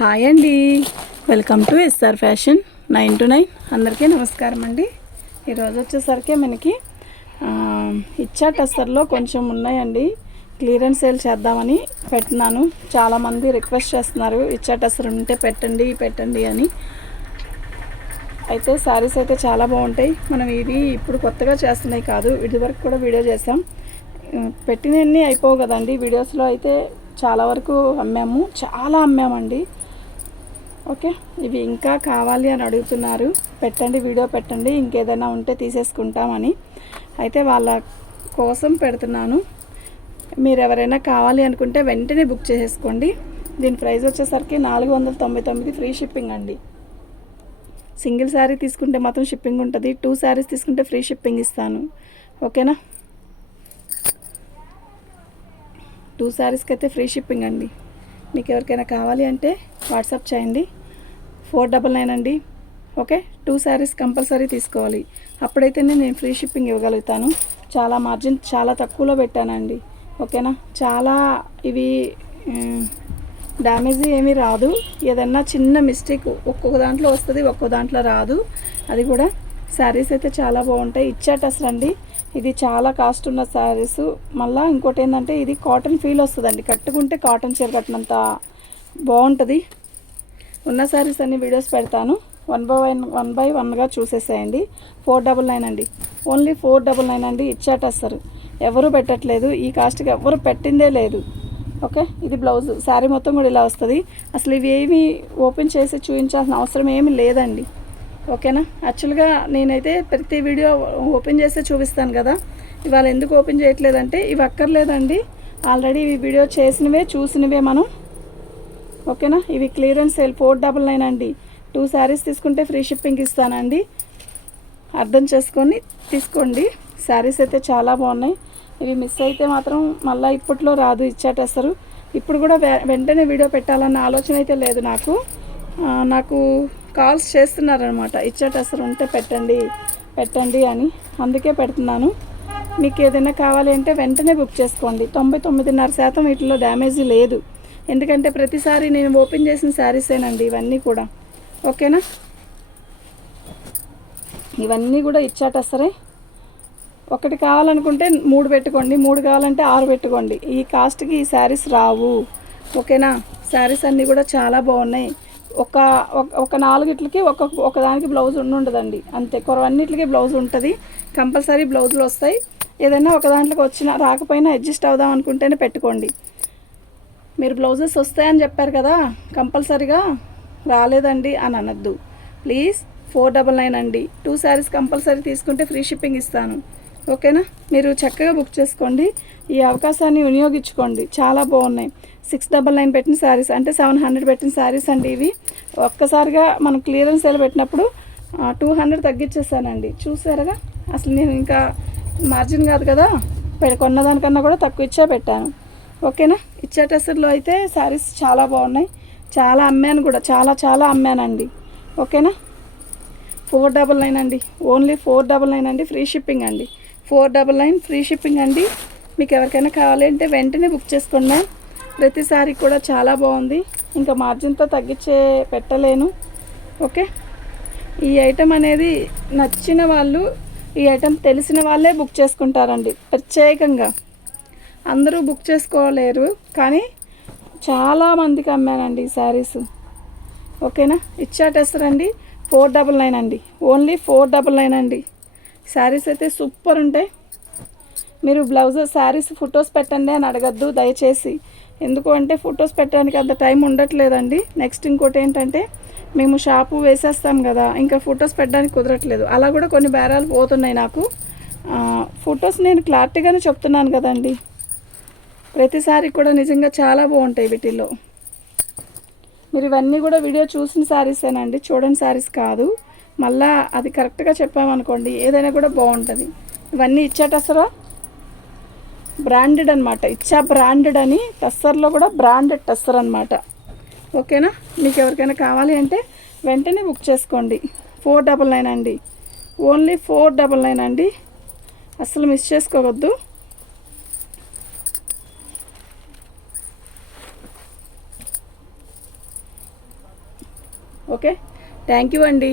Hi అండి. Welcome to S R fashion nine two nine. అందరికీ నమస్కారం అండి. ఈరోజు వచ్చేసరికి మనకి ఇచ్చా టస్సర్లో కొంచెం ఉన్నాయండి. క్లియరెన్స్ సేల్ చేద్దామని పెట్టినాను. చాలామంది రిక్వెస్ట్ చేస్తున్నారు ఇచ్చా టస్సర్ ఉంటే పెట్టండి పెట్టండి అని. అయితే శారీస్ అయితే చాలా బాగుంటాయి. మనం ఇవి ఇప్పుడు కొత్తగా చేస్తున్నాయి కాదు ఇదివరకు కూడా వీడియో చేసాం పెట్టినన్నీ అయిపోవు కదండి. వీడియోస్లో అయితే చాలా వరకు అమ్మాము. చాలా అమ్మామండి. ఓకే ఇవి ఇంకా కావాలి అని అడుగుతున్నారు. పెట్టండి వీడియో పెట్టండి ఇంకేదైనా ఉంటే తీసేసుకుంటామని. అయితే వాళ్ళ కోసం పెడుతున్నాను. మీరు ఎవరైనా కావాలి అనుకుంటే వెంటనే బుక్ చేసేసుకోండి. దీని ప్రైస్ వచ్చేసరికి నాలుగు వందల తొంభై తొమ్మిది ఫ్రీ షిప్పింగ్ అండి. సింగిల్ శారీ తీసుకుంటే మాత్రం షిప్పింగ్ ఉంటుంది. టూ శారీస్ తీసుకుంటే ఫ్రీ షిప్పింగ్ ఇస్తాను. ఓకేనా? టూ శారీస్కి అయితే ఫ్రీ షిప్పింగ్ అండి. మీకు ఎవరికైనా కావాలి అంటే వాట్సాప్ చేయండి. ఫోర్ డబల్ నైన్ అండి. ఓకే? టూ శారీస్ కంపల్సరీ తీసుకోవాలి. అప్పుడైతేనే నేను ఫ్రీ షిప్పింగ్ ఇవ్వగలుగుతాను. చాలా మార్జిన్ చాలా తక్కువలో పెట్టానండి. ఓకేనా? చాలా ఇవి డ్యామేజ్ ఏమీ రాదు. ఏదన్నా చిన్న మిస్టేక్ ఒక్కొక్క దాంట్లో వస్తుంది ఒక్కొక్క దాంట్లో రాదు. అది కూడా శారీస్ అయితే చాలా బాగుంటాయి. ఇచ్చాట అసలు అండి ఇది చాలా కాస్ట్ ఉన్న శారీస్. మళ్ళీ ఇంకోటి ఏంటంటే ఇది కాటన్ ఫీల్ వస్తుందండి. కట్టుకుంటే కాటన్ చీర కట్టినంత బాగుంటుంది. ఉన్న శారీస్ అన్ని వీడియోస్ పెడతాను. One by one one by వన్గా చూసేసేయండి. ఫోర్ డబల్ నైన్ అండి. ఓన్లీ ఫోర్ డబల్ నైన్ అండి. ఇచ్చాటేస్తారు ఎవరు పెట్టట్లేదు. ఈ కాస్ట్కి ఎవరు పెట్టిందే లేదు. ఓకే ఇది బ్లౌజ్ శారీ మొత్తం కూడా ఇలా వస్తుంది. అసలు ఇవి ఏమి ఓపెన్ చేసి చూపించాల్సిన అవసరం ఏమి లేదండి. ఓకేనా యాక్చువల్గా నేనైతే ప్రతి వీడియో ఓపెన్ చేస్తే చూపిస్తాను కదా. ఇవాళ ఎందుకు ఓపెన్ చేయట్లేదంటే ఇవి అక్కర్లేదండి. ఆల్రెడీ ఈ వీడియో చేసినవే చూసినవే మనం. ఓకేనా? ఇవి clearance sale four double nine అండి. టూ శారీస్ తీసుకుంటే ఫ్రీ షిప్పింగ్ ఇస్తానండి. అర్థం చేసుకొని తీసుకోండి. శారీస్ అయితే చాలా బాగున్నాయి. ఇవి మిస్ అయితే మాత్రం మళ్ళీ ఇప్పట్లో రాదు ఇచ్చేటేస్తారు. ఇప్పుడు కూడా వె- వెంటనే వీడియో పెట్టాలన్న ఆలోచన అయితే లేదు నాకు. నాకు కాల్స్ చేస్తున్నారనమాట ఇచ్చేటేస్తారు ఉంటే పెట్టండి పెట్టండి అని. అందుకే పెడుతున్నాను. మీకు ఏదైనా కావాలి అంటే వెంటనే బుక్ చేసుకోండి. తొంభై తొమ్మిదిన్నర శాతం వీటిలో డ్యామేజ్ లేదు. ఎందుకంటే ప్రతిసారి నేను ఓపెన్ చేసిన శారీసేనండి ఇవన్నీ కూడా. ఓకేనా? ఇవన్నీ కూడా ఇచ్చాట సరే? ఒకటి కావాలనుకుంటే మూడు పెట్టుకోండి మూడు కావాలంటే ఆరు పెట్టుకోండి. ఈ కాస్ట్కి ఈ శారీస్ రావు. ఓకేనా? శారీస్ అన్నీ కూడా చాలా బాగున్నాయి. ఒక ఒక- ఒక నాలుగిట్లకి ఒక ఒకదానికి బ్లౌజ్ ఉండదండి. అంతే కొరవన్నిటికి బ్లౌజ్ ఉంటుంది. కంపల్సరీ బ్లౌజులు వస్తాయి. ఏదైనా ఒక దాంట్లోకి వచ్చినా రాకపోయినా అడ్జస్ట్ అవుదాం అనుకుంటేనే పెట్టుకోండి. మీరు బ్లౌజెస్ వస్తాయని చెప్పారు కదా కంపల్సరీగా రాలేదండి అని అనద్దు. ప్లీజ్ ఫోర్ డబల్ నైన్ అండి. టూ శారీస్ కంపల్సరీ తీసుకుంటే ఫ్రీ షిప్పింగ్ ఇస్తాను. ఓకేనా? మీరు చక్కగా బుక్ చేసుకోండి. ఈ అవకాశాన్ని వినియోగించుకోండి. చాలా బాగున్నాయి. సిక్స్ డబల్ నైన్ పెట్టిన శారీస్ అంటే సెవెన్ హండ్రెడ్ పెట్టిన శారీస్ అండి ఇవి. ఒక్కసారిగా మనం క్లియరెన్స్ సేల్ పెట్టినప్పుడు టూ హండ్రెడ్ తగ్గించేసానండి. చూసారుగా అసలు నేను ఇంకా మార్జిన్ కాదు కదా. కొన్నదానికన్నా కూడా తక్కువ ఇచ్చే పెట్టాను. ఓకేనా? ఇచ్చేటసర్లో అయితే శారీస్ చాలా బాగున్నాయి. చాలా అమ్మాను కూడా చాలా చాలా అమ్మానండి ఓకేనా? ఫోర్ డబల్ నైన్ అండి. ఓన్లీ ఫోర్ డబల్ నైన్ అండి ఫ్రీ షిప్పింగ్ అండి. Four double nine free shipping అండి. మీకు ఎవరికైనా కావాలి అంటే వెంటనే బుక్ చేసుకోండి మ్యామ్. ప్రతిసారి కూడా చాలా బాగుంది. ఇంకా మార్జిన్తో తగ్గించే పెట్టలేను. ఓకే? ఈ ఐటెం అనేది నచ్చిన వాళ్ళు ఈ ఐటెం తెలిసిన వాళ్ళే బుక్ చేసుకుంటారండి. ప్రత్యేకంగా. అందరూ బుక్ చేసుకోలేరు కానీ చాలా మందికి అమ్మానండి ఈ శారీస్. ఓకేనా? ఇచ్చాటేస్తారండి ఫోర్ డబల్ నైన్ అండి. ఓన్లీ ఫోర్ డబల్ నైన్ అండి. శారీస్ అయితే సూపర్ ఉంటాయి. మీరు బ్లౌజ్ శారీస్ ఫొటోస్ పెట్టండి అని అడగద్దు దయచేసి. ఎందుకు అంటే ఫొటోస్ పెట్టడానికి అంత టైం ఉండట్లేదండి. నెక్స్ట్ ఇంకోటి ఏంటంటే మేము షాపు వేసేస్తాం కదా ఇంకా ఫొటోస్ పెట్టడానికి కుదరట్లేదు. అలా కూడా కొన్ని బేరాలు పోతున్నాయి నాకు. ఫొటోస్ నేను క్లారిటీగానే చెప్తున్నాను కదండి. ప్రతిసారి కూడా నిజంగా చాలా బాగుంటాయి వీటిల్లో. మీరు ఇవన్నీ కూడా వీడియో చూసిన శారీసేనండి చూడని శారీస్ కాదు. మళ్ళా అది కరెక్ట్గా చెప్పామనుకోండి ఏదైనా కూడా బాగుంటుంది. ఇవన్నీ ఇచ్చాటసరా బ్రాండెడ్ అనమాట ఇచ్చా బ్రాండెడ్ అని టస్సర్లో కూడా బ్రాండెడ్ టస్సర్ అనమాట ఓకేనా? మీకు ఎవరికైనా కావాలి అంటే వెంటనే బుక్ చేసుకోండి. ఫోర్ డబల్ నైన్ అండి. ఓన్లీ ఫోర్ డబల్ నైన్ అండి. అస్సలు మిస్ చేసుకోవద్దు. ఓకే? థ్యాంక్ యూ అండి.